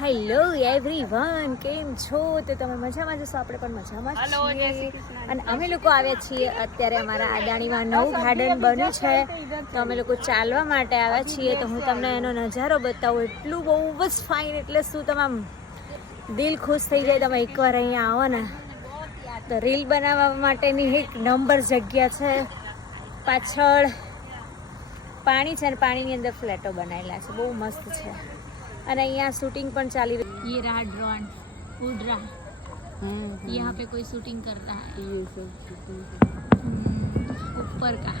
Hello everyone, કેમ છો? તો તમે મજામાં જશો, આપણે પણ મજામાં છીએ. અને અમે લોકો આવ્યા છીએ અત્યારે અમારા અદાણીમાં નવું ગાર્ડન બન્યું છે, તો અમે લોકો ચાલવા માટે આવ્યા છીએ. તો હું તમને એનો નજારો બતાવું. એટલું બહુ જ ફાઇન, એટલે શું તમામ દિલ ખુશ થઈ જાય તમે એકવાર અહીંયા આવો ને. તો રીલ બનાવવા માટેની એક નંબર જગ્યા છે. પાછળ પાણી છે અને પાણીની અંદર ફ્લેટો બનાવેલા છે, બહુ મસ્ત છે. અને અહીંયા शूटिंग પણ ચાલી रही है. ये रहा ड्रोन उड़ रहा, यहाँ पे कोई शूटिंग कर रहा है, ये सब ऊपर का.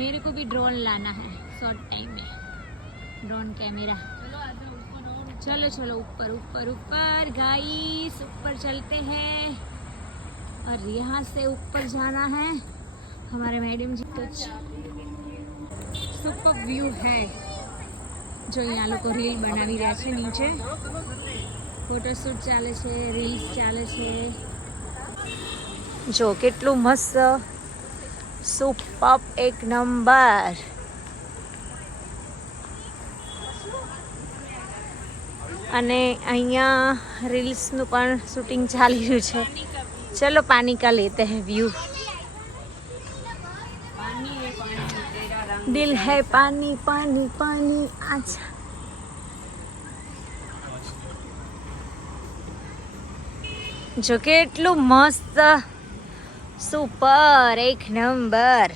मेरे को भी ड्रोन लाना है शॉर्ट टाइम में, ड्रोन कैमरा. चलो चलो ऊपर ऊपर ऊपर गाइस, ऊपर चलते हैं. और यहाँ से ऊपर जाना है. हमारे मैडम जी का सुपर व्यू है. जो यहाँ लोग રીલ બનાવી રહ્યા છે, નીચે ફોટોશૂટ ચાલે છે, રીલ્સ ચાલે છે. જો કેટલું મસ્ત, સુપર, એક નંબર. અને અહીંયા રીલ્સનું પણ શૂટિંગ ચાલી રહ્યું છે. ચલો પાણી કા લેતે હૈ વ્યૂ. दिल है पानी पानी पानी. अच्छा, જો કેટલું મસ્ત, સુપર, એક નંબર.